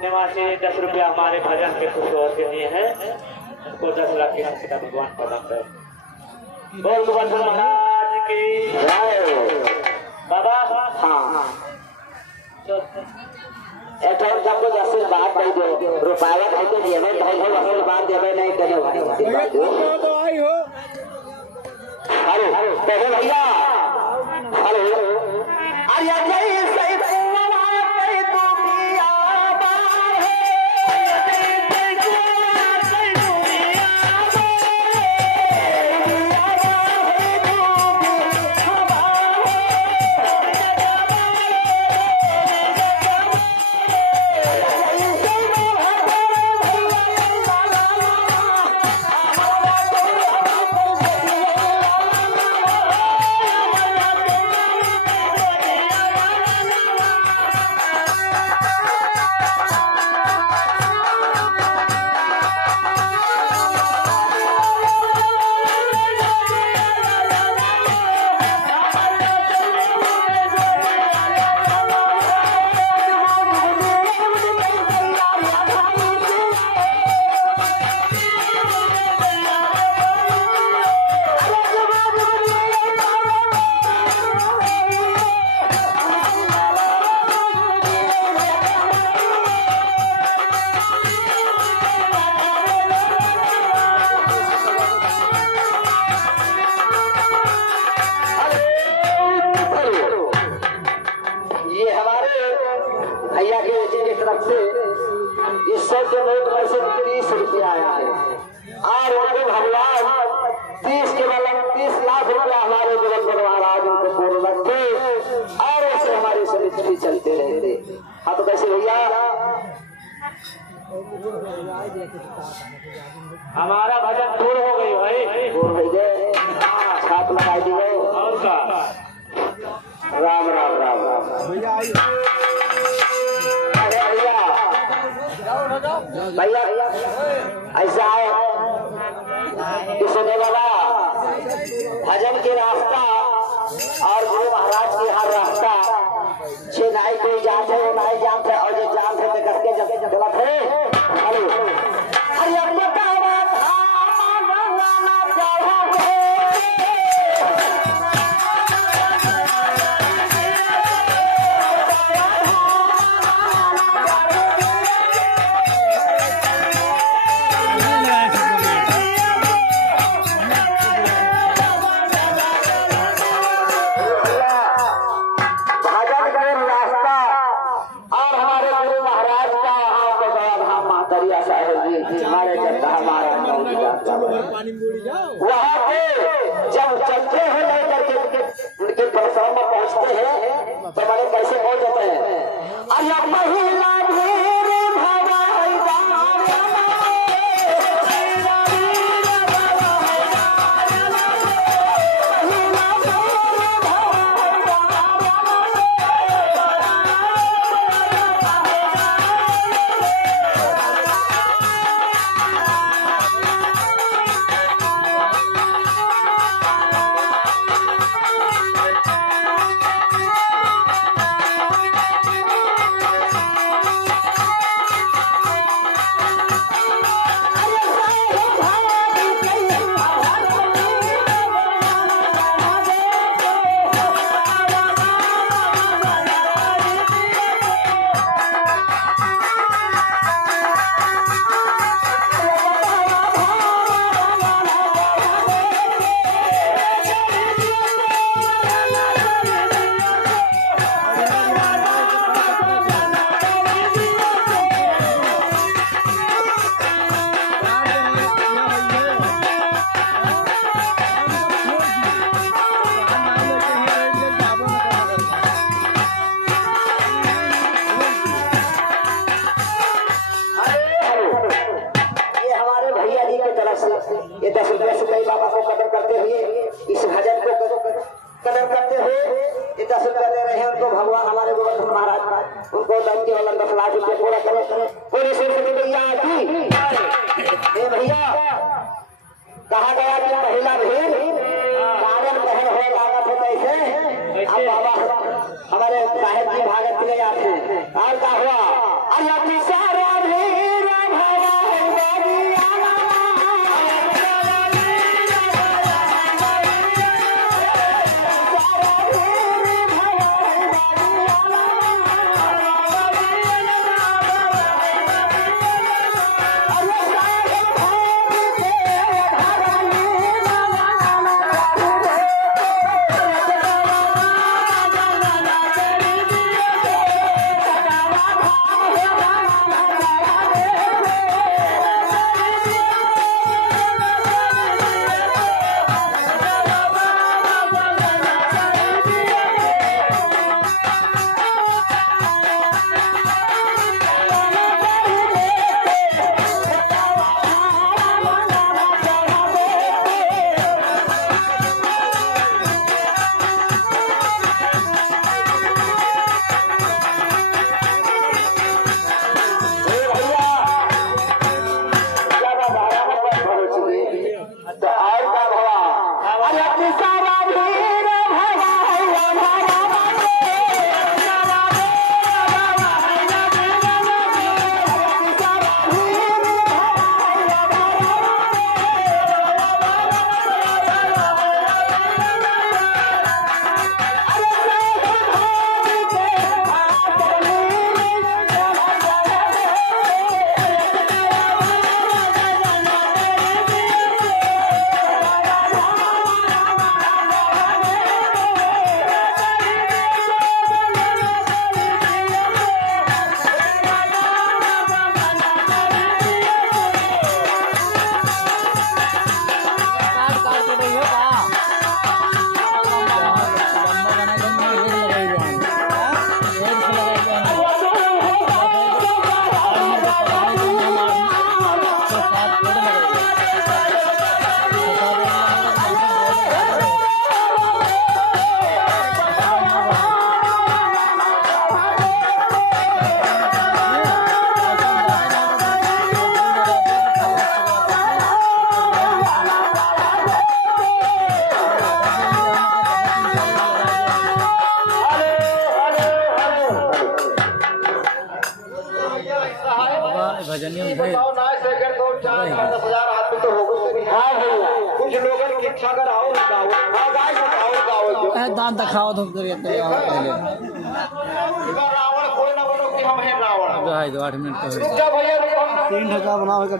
निवासी 10 रुपया हमारे भजन के खुश होते दिए हैं, उसको 10 लाख की राशि का भगवान प्रदान करे। बोल गोवर्धन महाराज की बाबा। हाँ एठन हमको आशीर्वाद दे दो, रुपया भाई तो देवे भाई हो आशीर्वाद देवे नहीं करे भाई तो आई हो। हेलो कहे भैया हेलो अरे जय सही भैया के बेटे की तरफ से इस सौ के नोट में से 30 रुपया आया है और उनको भगवान 30 के बदले 30 लाख रुपया हमारे गोवर्धन महाराज उनको पूर्ण रखे और ऐसे हमारे समिति चलते रहते। हाँ तो कैसे भैया हमारा भजन पूर्ण हो गई भाई, पूर्ण हो गए, छाप लगाई दी गए और का राम राम राम राम भैया ऐसा है सुने बाबा भजन के रास्ता और गुरु महाराज के हर रास्ता छे नाई कोई जान है वो नाई जान है और जो जान है तो करके जब गलत है। हेलो वहाँ पे जब चलते हैं लेकर के उनके परिसर में पहुँचते हैं तो मैंने कैसे पहुँच जाते हैं। अरे महिला ये 10 रुपया से कई बाबा को कदर करते हुए इस भजन को कदर करते हुए ये 10 रुपया दे रहे हैं उनको भगवान हमारे गोवर्धन महाराज उनको दम के वाला 10 लाख रुपया पूरा करे पूरी से भैया की भैया कहा गया कि महिला भीड़ कारण बहन हो लागत होता ऐसे। अब बाबा हमारे साहेब जी भागत चले जाते और क्या हुआ अल्लाह सारा भीड़ भवा दान दिखाओ तुम पहले रावण कोई ना बोलो कि हम हैं रावण 8 मिनट तो 3 ढका बनाओ का